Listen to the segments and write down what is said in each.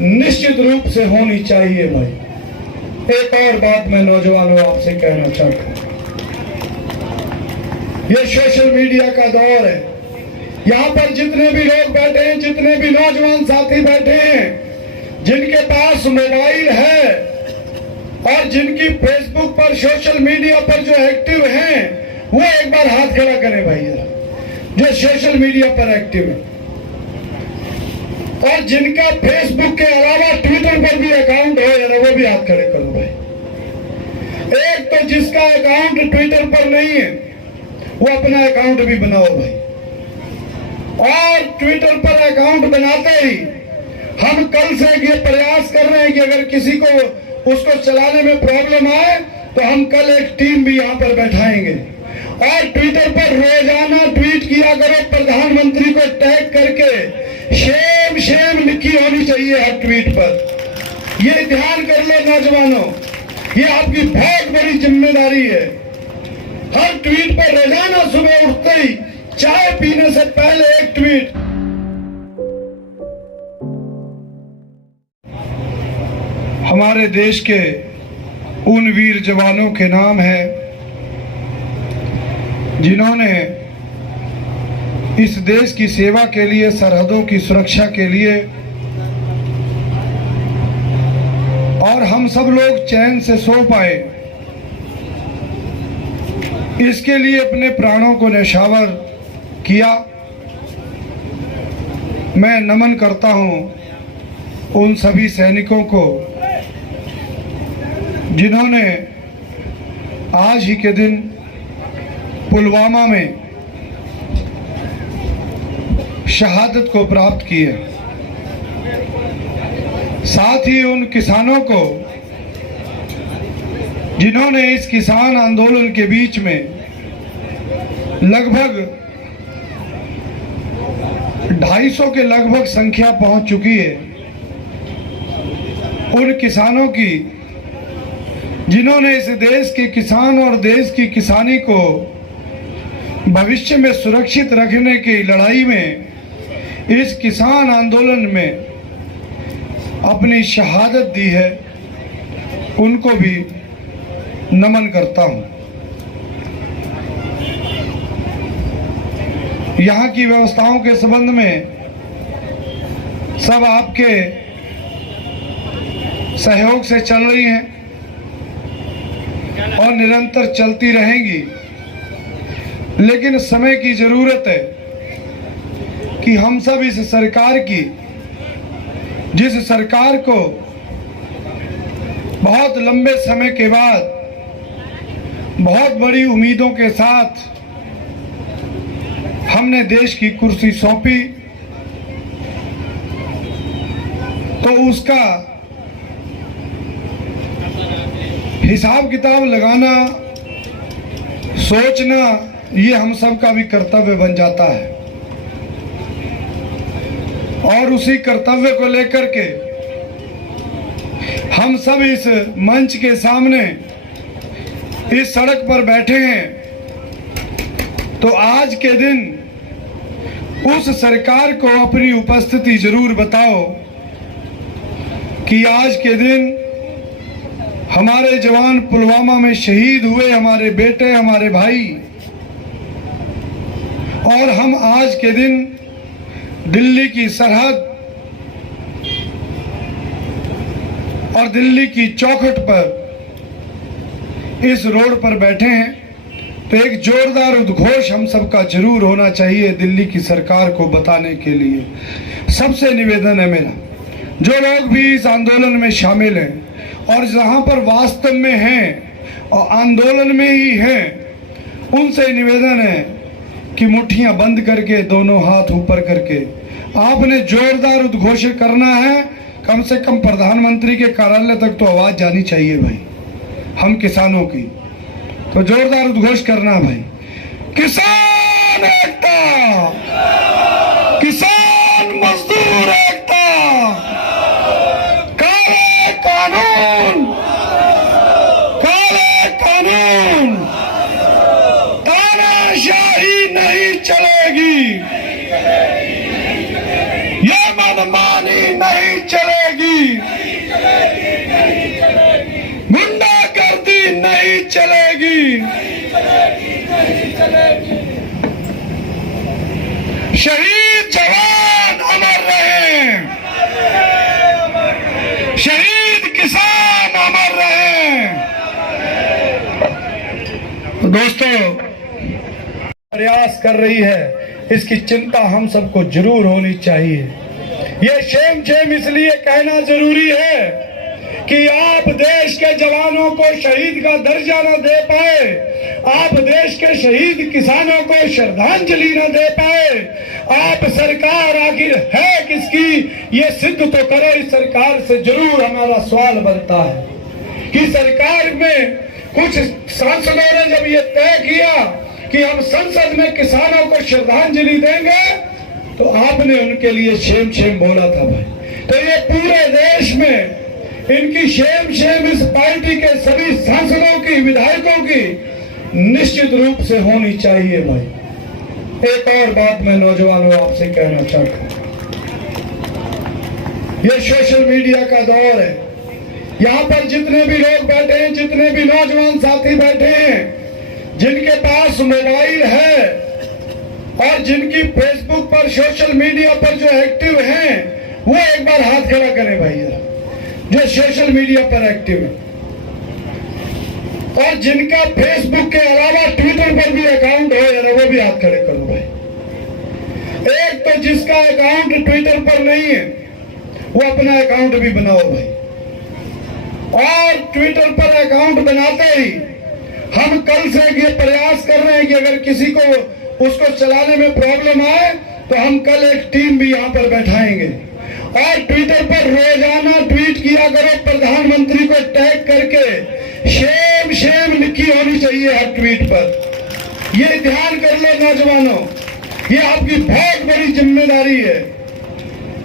निश्चित रूप से होनी चाहिए भाई। एक और बात मैं नौजवानों आपसे कहना चाहता हूं, ये सोशल मीडिया का दौर है। यहाँ पर जितने भी लोग बैठे हैं, जितने भी नौजवान साथी बैठे हैं, जिनके पास मोबाइल है और जिनकी फेसबुक पर, सोशल मीडिया पर जो एक्टिव हैं, वो एक बार हाथ खड़ा करें भाई जरा, जो सोशल मीडिया पर एक्टिव है। और जिनका फेसबुक के अलावा ट्विटर पर भी अकाउंट है जरा वो भी हाथ खड़े करो भाई। एक तो जिसका अकाउंट ट्विटर पर नहीं है वो अपना अकाउंट भी बनाओ भाई। और ट्विटर पर अकाउंट बनाते ही हम कल से ये प्रयास कर रहे हैं कि अगर किसी को उसको चलाने में प्रॉब्लम आए तो हम कल एक टीम भी यहाँ पर बैठाएंगे और ट्विटर पर रोजाना ट्वीट किया करो, प्रधानमंत्री को टैग करके शेम शेम लिखी होनी चाहिए हर ट्वीट पर। ये ध्यान कर लो नौजवानों, ये आपकी बहुत बड़ी जिम्मेदारी है। हर ट्वीट पर रोजाना सुबह उठते ही चाय पीने से पहले एक ट्वीट। हमारे देश के उन वीर जवानों के नाम है जिन्होंने इस देश की सेवा के लिए, सरहदों की सुरक्षा के लिए और हम सब लोग चैन से सो पाए, इसके लिए अपने प्राणों को न्यौछावर किया। मैं नमन करता हूं उन सभी सैनिकों को जिन्होंने आज ही के दिन पुलवामा में शहादत को प्राप्त की है। साथ ही उन किसानों को जिन्होंने इस किसान आंदोलन के बीच में लगभग 250 के लगभग संख्या पहुंच चुकी है, उन किसानों की जिन्होंने इस देश के किसान और देश की किसानी को भविष्य में सुरक्षित रखने की लड़ाई में, इस किसान आंदोलन में अपनी शहादत दी है, उनको भी नमन करता हूं। यहाँ की व्यवस्थाओं के संबंध में सब आपके सहयोग से चल रही हैं और निरंतर चलती रहेंगी, लेकिन समय की जरूरत है कि हम सब इस सरकार की, जिस सरकार को बहुत लंबे समय के बाद बहुत बड़ी उम्मीदों के साथ हमने देश की कुर्सी सौंपी, तो उसका हिसाब किताब लगाना, सोचना, ये हम सब का भी कर्तव्य बन जाता है। और उसी कर्तव्य को लेकर के हम सब इस मंच के सामने, इस सड़क पर बैठे हैं। तो आज के दिन उस सरकार को अपनी उपस्थिति जरूर बताओ कि आज के दिन हमारे जवान पुलवामा में शहीद हुए, हमारे बेटे, हमारे भाई, और हम आज के दिन दिल्ली की सरहद और दिल्ली की चौखट पर इस रोड पर बैठे हैं। तो एक जोरदार उद्घोष हम सबका जरूर होना चाहिए दिल्ली की सरकार को बताने के लिए। सबसे निवेदन है मेरा, जो लोग भी इस आंदोलन में शामिल हैं और जहां पर वास्तव में हैं और आंदोलन में ही हैं, उनसे निवेदन है कि मुट्ठियां बंद करके, दोनों हाथ ऊपर करके आपने जोरदार उद्घोष करना है। कम से कम प्रधानमंत्री के कार्यालय तक तो आवाज जानी चाहिए भाई, हम किसानों की। तो जोरदार उद्घोष करना भाई, किसान एकता, किसान मजदूर एकता, काले कानून, काले कानून, तानाशाही नहीं चलेगी, ये मनमानी नहीं चलेगी। शहीद किसान अमर रहे। दोस्तों, प्रयास कर रही है, इसकी चिंता हम सबको जरूर होनी चाहिए। ये शेम इसलिए कहना जरूरी है कि आप देश के जवानों को शहीद का दर्जा न दे पाए, आप देश के शहीद किसानों को श्रद्धांजलि न दे पाए, आप सरकार आखिर है किसकी ये सिद्ध तो करो। इस सरकार से जरूर हमारा सवाल बनता है कि सरकार में कुछ सांसदों ने जब ये तय किया कि हम संसद में किसानों को श्रद्धांजलि देंगे, तो आपने उनके लिए शेम बोला था भाई। तो ये पूरे देश में इनकी शेम इस पार्टी के सभी सांसदों की, विधायकों की निश्चित रूप से होनी चाहिए भाई। एक और बात मैं नौजवानों आपसे कहना चाहता हूं, ये सोशल मीडिया का दौर है। यहाँ पर जितने भी लोग बैठे हैं, जितने भी नौजवान साथी बैठे हैं, जिनके पास मोबाइल है और जिनकी फेसबुक पर, सोशल मीडिया पर जो एक्टिव हैं, वो एक बार हाथ खड़ा करें भाई जरा, जो सोशल मीडिया पर एक्टिव है। और जिनका फेसबुक के अलावा ट्विटर पर भी अकाउंट हो यार, वो भी हाथ खड़े करो भाई। एक तो जिसका अकाउंट ट्विटर पर नहीं है, वो अपना अकाउंट भी बनाओ भाई। और ट्विटर पर अकाउंट बनाते ही हम कल से ये प्रयास कर रहे हैं कि अगर किसी को उसको चलाने में प्रॉब्लम आए तो हम कल एक टीम भी यहाँ पर बैठाएंगे। और ट्विटर पर रोजाना ट्वीट किया करो, प्रधानमंत्री को टैग करके शेम लिखी होनी चाहिए हर ट्वीट पर। ये ध्यान कर लो नौजवानों, ये आपकी बहुत बड़ी जिम्मेदारी है।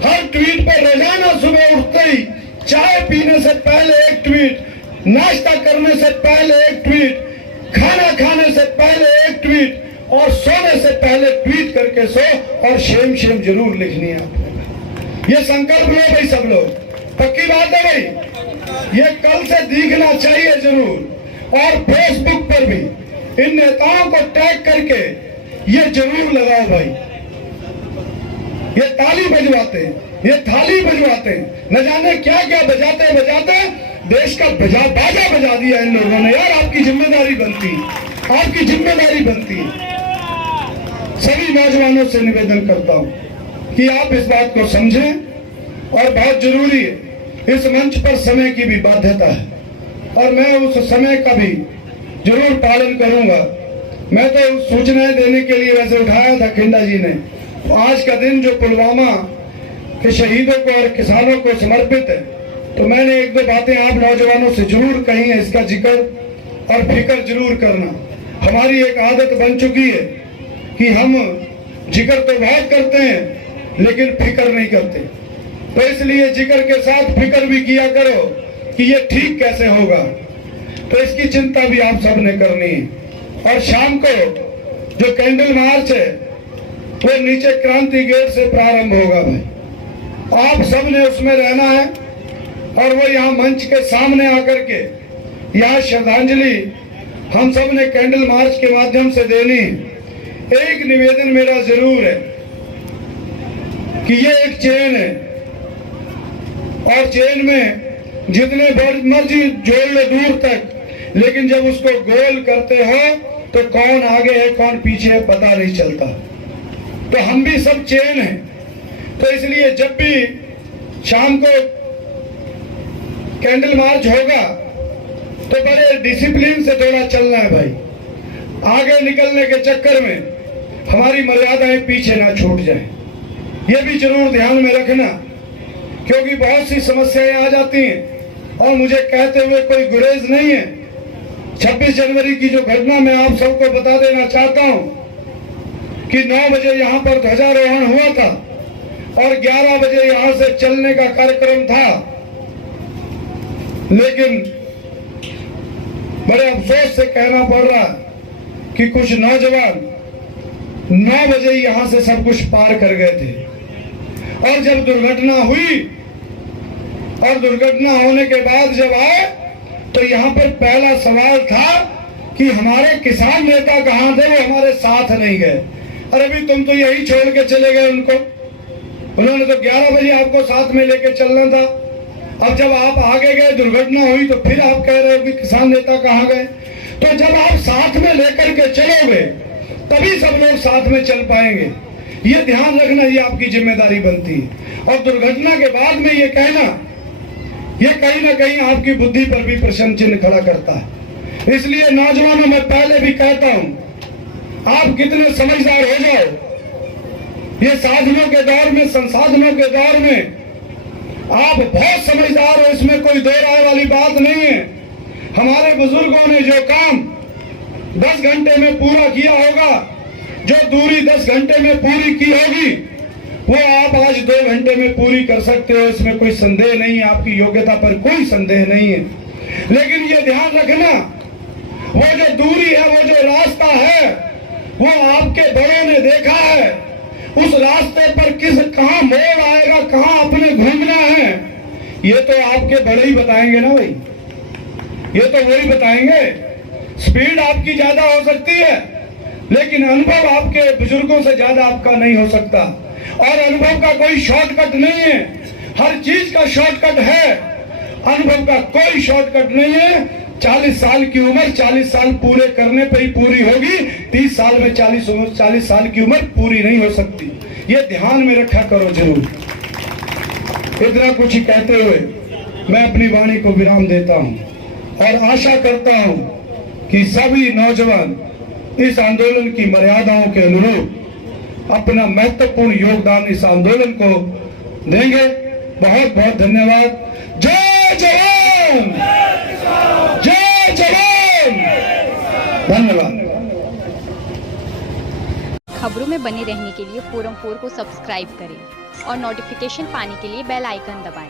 हर ट्वीट पर रोजाना सुबह उठते ही चाय पीने से पहले एक ट्वीट, नाश्ता करने से पहले एक ट्वीट, खाना खाने से पहले एक ट्वीट और सोने से पहले ट्वीट करके सो। और शेम जरूर लिखनी है आपको। ये संकल्प लो भाई सब लोग, पक्की बात है भाई। ये कल से दिखना चाहिए जरूर। और फेसबुक पर भी इन नेताओं को टैग करके ये जरूर लगाओ भाई। ये ताली बजवाते हैं, ये थाली बजवाते हैं, न जाने क्या क्या बजाते देश का बाजा बजा दिया इन लोगों ने। यार आपकी जिम्मेदारी बनती है, आपकी जिम्मेदारी बनती है। सभी नौजवानों से निवेदन करता हूं कि आप इस बात को समझें। और बहुत जरूरी है, इस मंच पर समय की भी बाध्यता है और मैं उस समय का भी जरूर पालन करूंगा। मैं तो सूचनाएं देने के लिए वैसे उठाया था खिंडा जी ने। आज का दिन जो पुलवामा के शहीदों को और किसानों को समर्पित है, तो मैंने एक दो बातें आप नौजवानों से जरूर कही है। इसका जिक्र और फिक्र जरूर करना। हमारी एक आदत बन चुकी है कि हम जिक्र तो बहुत करते हैं लेकिन फिक्र नहीं करते। तो इसलिए जिक्र के साथ फिक्र भी किया करो कि ये ठीक कैसे होगा। तो इसकी चिंता भी आप सब ने करनी है। और शाम को जो कैंडल मार्च है वो नीचे क्रांति गेट से प्रारंभ होगा भाई। आप सब ने उसमें रहना है और वो यहाँ मंच के सामने आकर के यहाँ श्रद्धांजलि हम सब ने कैंडल मार्च के माध्यम से देनी। एक निवेदन मेरा जरूर है कि ये एक चेन है और चेन में जितने मर्जी जोड़ लो दूर तक, लेकिन जब उसको गोल करते हो तो कौन आगे है कौन पीछे है पता नहीं चलता। तो हम भी सब चेन हैं। तो इसलिए जब भी शाम को कैंडल मार्च होगा तो बड़े डिसिप्लिन से थोड़ा चलना है भाई। आगे निकलने के चक्कर में हमारी मर्यादाएं पीछे ना छूट जाए, ये भी जरूर ध्यान में रखना, क्योंकि बहुत सी समस्याएं आ जाती हैं और मुझे कहते हुए कोई गुरेज नहीं है। 26 जनवरी की जो घटना मैं आप सबको बता देना चाहता हूं कि 9 बजे यहाँ पर ध्वजारोहण हुआ था और 11 बजे यहाँ से चलने का कार्यक्रम था, लेकिन बड़े अफसोस से कहना पड़ रहा कि कुछ नौजवान 9 बजे यहाँ से सब कुछ पार कर गए थे। और जब दुर्घटना हुई और दुर्घटना होने के बाद जब आए तो यहाँ पर पहला सवाल था कि हमारे किसान नेता कहाँ थे, वो हमारे साथ नहीं गए। और अभी तुम तो यही छोड़ के चले गए उनको, उन्होंने तो 11 बजे आपको साथ में लेके चलना था। अब जब आप आगे गए, दुर्घटना हुई, तो फिर आप कह रहे हो कि किसान नेता कहाँ गए। तो जब आप साथ में लेकर के चलोगे तभी सब लोग साथ में चल पाएंगे। ये ध्यान रखना, ये आपकी जिम्मेदारी बनती है। और दुर्घटना के बाद में ये कहना, ये कहीं ना कहीं आपकी बुद्धि पर भी प्रश्न चिन्ह खड़ा करता है। इसलिए नौजवानों, मैं पहले भी कहता हूं, आप कितने समझदार हो जाओ, ये साधनों के दौर में, संसाधनों के दौर में आप बहुत समझदार हो, इसमें कोई दो राय वाली बात नहीं है। हमारे बुजुर्गों ने जो काम 10 घंटे में पूरा किया होगा, जो दूरी 10 घंटे में पूरी की होगी, वो आप आज 2 घंटे में पूरी कर सकते हो। इसमें कोई संदेह नहीं है, आपकी योग्यता पर कोई संदेह नहीं है। लेकिन ये ध्यान रखना, वो जो दूरी है, वो जो रास्ता है, वो आपके बड़ों ने देखा है। उस रास्ते पर कहाँ मोड़ आएगा, कहाँ अपने घूमना है, ये तो आपके बड़े ही बताएंगे ना भाई, ये तो वही बताएंगे। स्पीड आपकी ज्यादा हो सकती है, लेकिन अनुभव आपके बुजुर्गों से ज्यादा आपका नहीं हो सकता। और अनुभव का कोई शॉर्टकट नहीं है, हर चीज का शॉर्टकट है, अनुभव का कोई शॉर्टकट नहीं है। 40 साल की उम्र 40 साल पूरे करने पर ही पूरी होगी, 30 साल में 40 साल की उम्र पूरी नहीं हो सकती। ये ध्यान में रखा करो जरूर। इतना कुछ ही कहते हुए मैं अपनी वाणी को विराम देता हूं और आशा करता हूं कि सभी नौजवान इस आंदोलन की मर्यादाओं के अनुरूप अपना महत्वपूर्ण योगदान इस आंदोलन को देंगे। बहुत बहुत धन्यवाद। जय जवान, जय जवान, धन्यवाद। खबरों में बने रहने के लिए फोरम 4 को सब्सक्राइब करें और नोटिफिकेशन पाने के लिए बेल आइकन दबाएं।